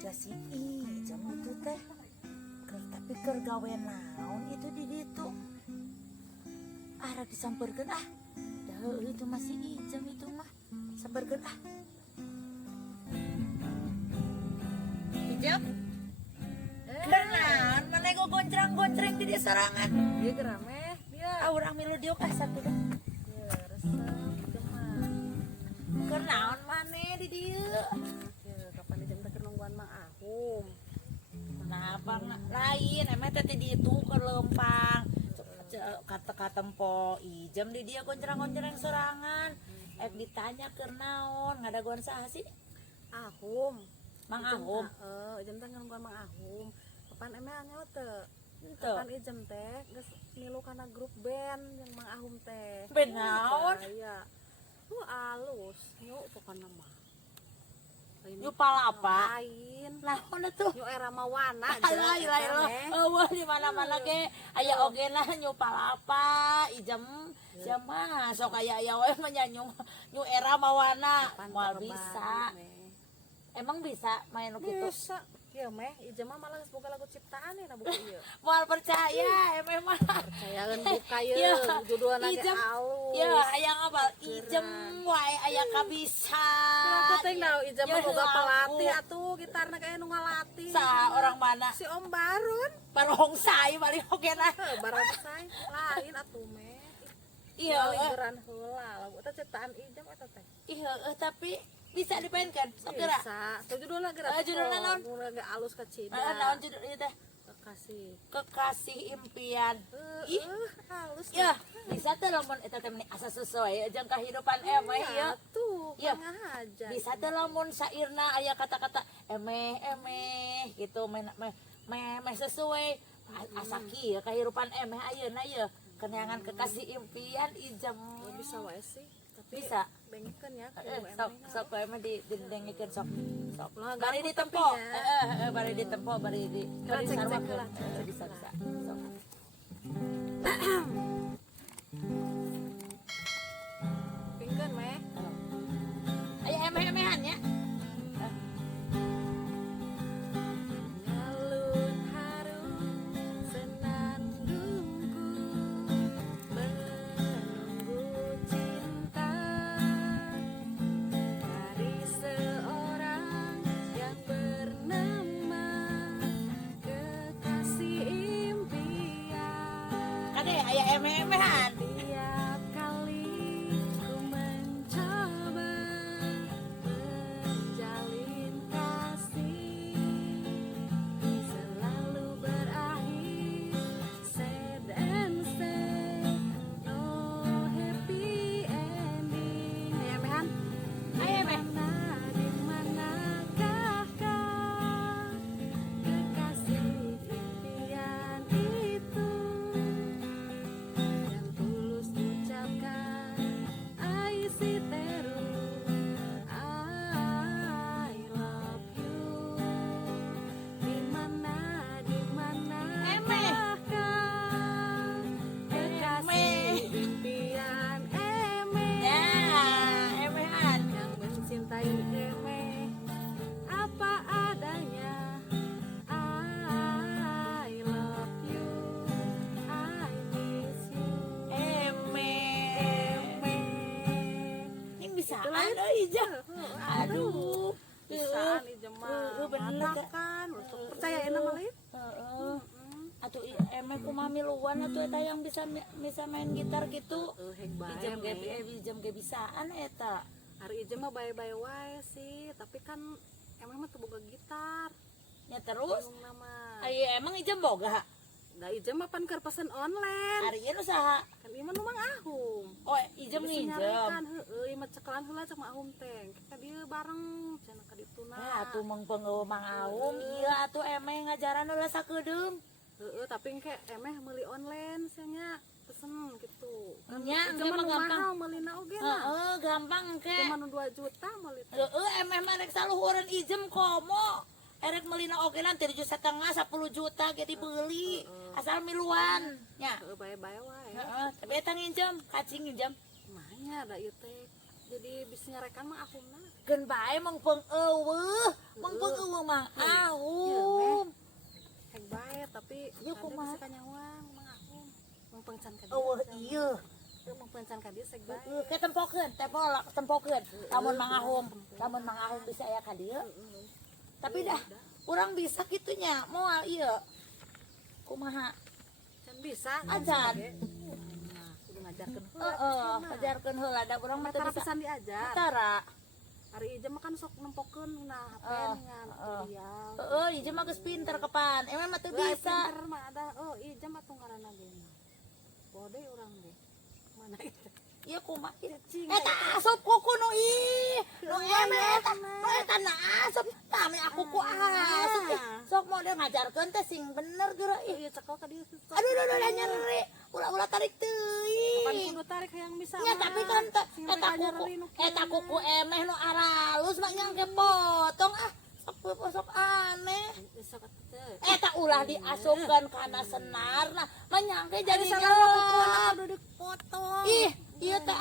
Ya si Ijam itu teh tapi gawe naon itu di ditu arah disamperkeun dah itu masih Ijam itu mah samperkeun Ijam kenaon mana go goncrang-goncreng di dia sorangan dia gerame dia urang milu diuk satu dah ya resep demam kenaon mana di dieu ya kapan di jam teh nungguan Mang Ahum. Kenapa lain emang tadi di itu ke lempang kata tempo Ijam di dia gonceng-gonceng sorangan ditanya ke naon ngadaguan saha sih Ahum Mang Ahum Ijam teh nungguan Mang Ahum kapan emang nyawa teh Ente. kapan Ijam teh geus milu kana grup band yang Mang Ahum teh band naon ya alus yuk pokoknya mah Nyu palapa lain naon atuh yuk era mawana lain eueuh di mana-mana ge aya ogena nyu palapa Ijam siapa sok aya we mah nyu era mawana moal bisa emang bisa main kitu bisa ya meh Ijam mah malah buka lagu ciptaan ya buka ieu moal percaya emang mah percayaeun buka ieu judulna ge alus ya aya ngabal Ijam wae aya kabisa kenapa teh naon Ijam mah boga pelatih atuh gitarna kayak nu ngalatih saha orang mana si Om Barun parohong sai balik ogena barang say lain atuh meh iya liburan heula lagu teh ciptaan Ijam eta teh iya tapi bisa dipainkan sok geura bisa tuh judulna geura judulna naon ge alus ka cida naon judul ieu teh kekasih impian ih halus ya bisa teh lamun eta teh asa sesuai jeung kehidupan emeh ya tuh ya aja bisa teh lamun sairna aya kata-kata emeh gitu meh sesuai asa kieu kehidupan emeh ayeuna ye kenangan kekasih impian Ijam bisa wae sih tapi bisa bengkeun ya sok emeh didengikeun sok bari ditempo bari ditempo bari sarwakeun bisa sok bengkeun meh aya emeh-emehan ya alun harum senandungku menunggu cinta dari seorang yang bernama kekasih impian. kade aya emeh-emehan Tiap kali ku mencoba menjalin kasih selalu berakhir sad and sad, no happy ending. Ya mehan, aya emeh di manakah kau kekasih impian itu? Yang tulus ucapkan I see teru I love you. Di mana Emeh. kau kekasih impian Emeh ya emehan yang mencintai Emeh apa adanya. I love you, I miss you. emeh ini bisaan Ijam aduh Bisaan Ijam mah bener kan untuk percayain nama lain. atuh emeh kumaha miluan atuh eta yang bisa main gitar gitu Heng bae Ijam ge bisaan eta hari Ijam mah bae-bae wae sih, tapi kan emang mah teu boga gitar. nya terus Bingung nama. aya emang Ijam boga Da Ijam mah pan keur pesen online. hari ieu usaha Kan ieu mah nu Mang Ahum. oh Ijam nginjem Heeh, ieu mah cekelan heula cek Mang Ahum teh. Ka dieu bareng cenah ka dituna. ya atuh mengpengaruh Mang Ahum iya atuh emeh ngajaran heula sakedeung Heeh, tapi engke emeh meuli online nya pesen gitu. Kan nya Ijam engke mah mah nu gampang mahal meulina oge mah. heeh gampang engke Cuma nu 2 juta meuli teh. emeh mah rek saluhureun Ijam komo erek melina ogelan 3,5 juta 10 juta ge dibeli asal miluan nya Heeh, bae-bae wae. heeh tapi eta nginjem kacing nginjem Mahnya da ieu teh. Jadi bisa nyarekan mah Ahumna. Gen bae mengpeng eueuh mah ahum. Hek bae tapi Ieu kumaha? bisa kanyawang Mang Ahum. Mang pengcan ka dia. Eueuh ieu. Mang pengcan ka dia sek bae. Ke tempokeun, lamun Mang Ahum bisa aya ka dieu. Tapi dah urang bisa kitunya moal ieu. Kumaha? Can bisa. Ajan. Nah, kudu ngajarkeun heula. Heeh, ajarkeun heula da urang mah teu Tara bisa. pisan diajar. Tara. Ari ieu mah kan sok nempokeun nah hapen ngan tutorial. Heeh, ieu mah geus pinter kepan. Emang mah teu bisa. Pinter mah ada. Oh, ieu mah tunggaranna ge. Bode urang ge. Mana itu? Ieu kumaha? Cing. Eta asup kuku nu nu eta na asup tami aku ku asup sok model ngajarkeun teh sing bener geura ih. Ieu cekel ka dieu. Aduh da nyeri ulah tarik Kan teuing kudu tarik hayang bisa. nya tapi kan eta kuku emeh nu aralus mah nyang ke potong sok aneh Sok atuh. eta ulah diasupkeun kana senarna mah nyang ke jadi Duduk potong. ih ieu teh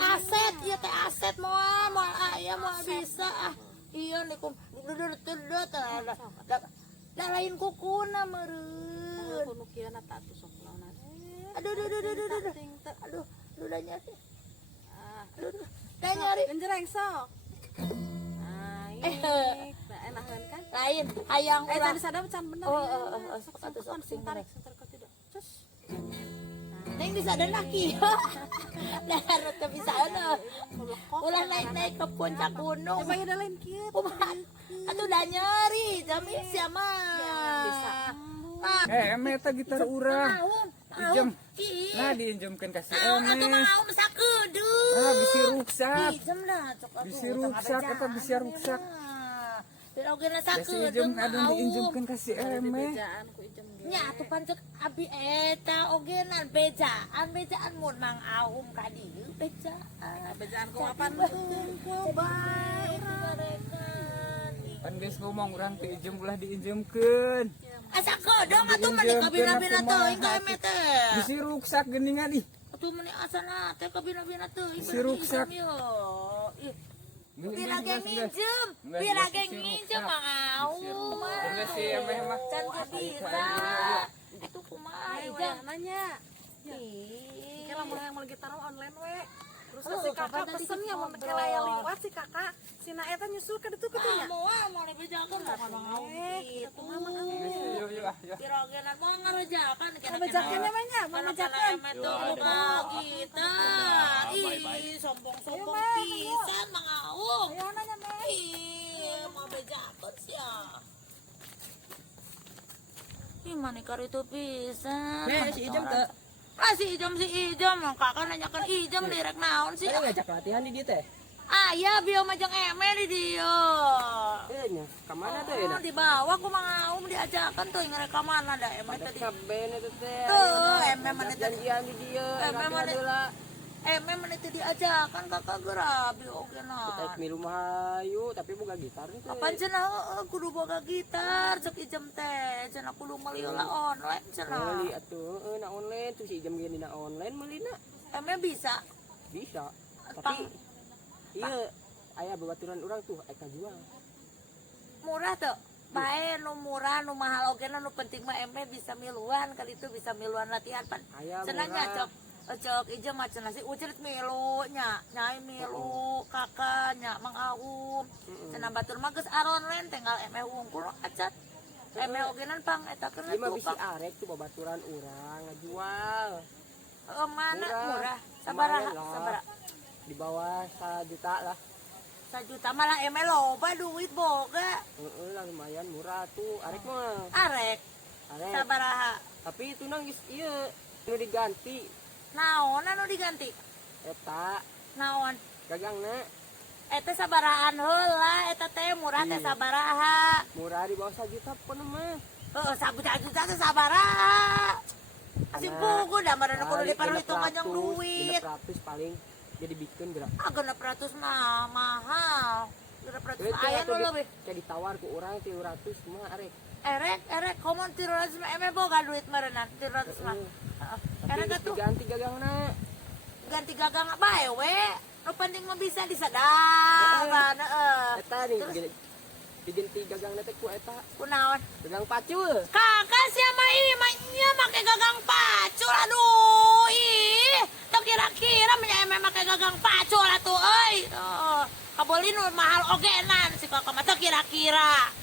aset moal aya moal bisa ieu nikum dudut da lain kukuna meureun Kudu kieu tak atuh sok lawan. aduh udah nyari aduh udah nyari Genjreng sok. Enakeun kan? lain hayang ulah Tadi sadar can bener. sok atuh sok sing tarik sentar tidak. Cus. neng disadana kieu dah hareup teh bisa ulah naik ke puncak gunung Coba ya lain kieu. kumaha atuh udah nyari jami sia mah Bisa. Eta gitar urang. Ijem. ih Nah diinjemkeun ka si atuh Eme. mau sakudu Ah bisi ruksak. ijem dah cok atuh Bisi ruksak eta bisi ruksak. Biar oge na Da si sakudu Ijem kadang diinjemkeun ka si Eme. Bejaan ku ijem ge. nya atuh pancek abi eta ogenan bejaan mun Mang Ahum ka dieu bejaan Bejaan ku apan tungkul bae urang Pan geus ngomong urang teh Ijem ulah diinjemkeun. asa kodong atuh meni kabina-bina teuing ka eme teh Bisi ruksak geuningan ih. atuh meni asana teh kabina-bina teuing Si ruksak. ih Bira ge minjem, Mang Ahum. Geus si Eme mah. Can ge bisa. Atuh kumaha ijam nanya. ih. Kira mau yang mau gitar online we. Terus Oh, si kakak kapan tadi pesennya mau ngobrol? kela yang liwat si kakak. Si na eta nyusul ke ditu kitunya. Mau dibejakeun ka Mang Ahum gitu. Yuk yuk ah yuk. Pirogenan mau ngarejakan Bejakeun namanya, mau bejakeun. Itu kita. Ih, sombong-sombong pisan Mang Ahum. Ayo nanya meh. Ih, mau bejakeun sia. Ih, mani kari itu pisan. Si Ijem teh. Si Ijem, kakak nanyakan Ijem direk naon sih. Ada ngajak latihan di dieu teh. Aya bio majeng eme di dieu. Nya, ka mana teh Oh, di bawah ku Mang Ahum diajakan tuh ngerek ka mana da eme teh di. Kabeh teh teh. Tuh, eme mana teh. Janjian di dieu, Eme mana eme mana teh diajakan kakak gerabi oge Taik na. milu mah hayu, tapi boga gitar teh. Kapan cenah kudu boga gitar cek Ijem teh. Cenah kudu meuli heula online cenah. Meuli atuh, na online tuh si Ijem ge dina online meulina. Eme bisa. Bisa. Tapi ieu aya babaturan urang tuh eka jual. Murah tuh. Bae nu murah nu mahal oge nu penting mah eme bisa miluan kali itu bisa miluan latihan pan. Aya Cenahnya murah. cok Ijem mah cenah si ucerit milu nya, nyai milu kakaknya Mang Ahum. Cenah batur mah geus online tinggal eme hungkul acat. Eme ogenan pang eta Ieu kena mah tuh bisi pang. arek tuh babaturan urang ngajual. Mana Murah. murah? Sabaraha? Lumayan lah. Sabaraha? Di bawah 1 juta lah. 1 juta malah eme loba duit boga. Heeh lah lumayan murah tuh. Arek mah. Arek Arek. sabaraha? Tapi itu nang geus ieu nu diganti. Naon anu diganti? Eta Naon? gagangna Eta sabarahan heula eta teh murah teh sabaraha? murah di bawah 1 juta pun mah. Heeh, 1 juta teh sabaraha? Asih buku dah marana kudu diperhitungan yang duit. 600 paling jadi bikin gerak. Ah 600 mah mahal. 600 aya nu leuwih. Kayak ditawar ku urang 300 mah arek. Erek komon 300 mah eme boga duit meureunna 300 mah. Heeh. Tapi Erek geus atuh diganti gagangna. ganti gagang bae we. No penting mah bisa disadaran Eta nih diganti gagang nanti ku eta kunaon gagang pacul. kakak siapa imahnya make gagang pacul aduh ih tuh kira-kira memang make gagang pacul atuh euy kabolin mahal ogenan si kakak mah teu kira-kira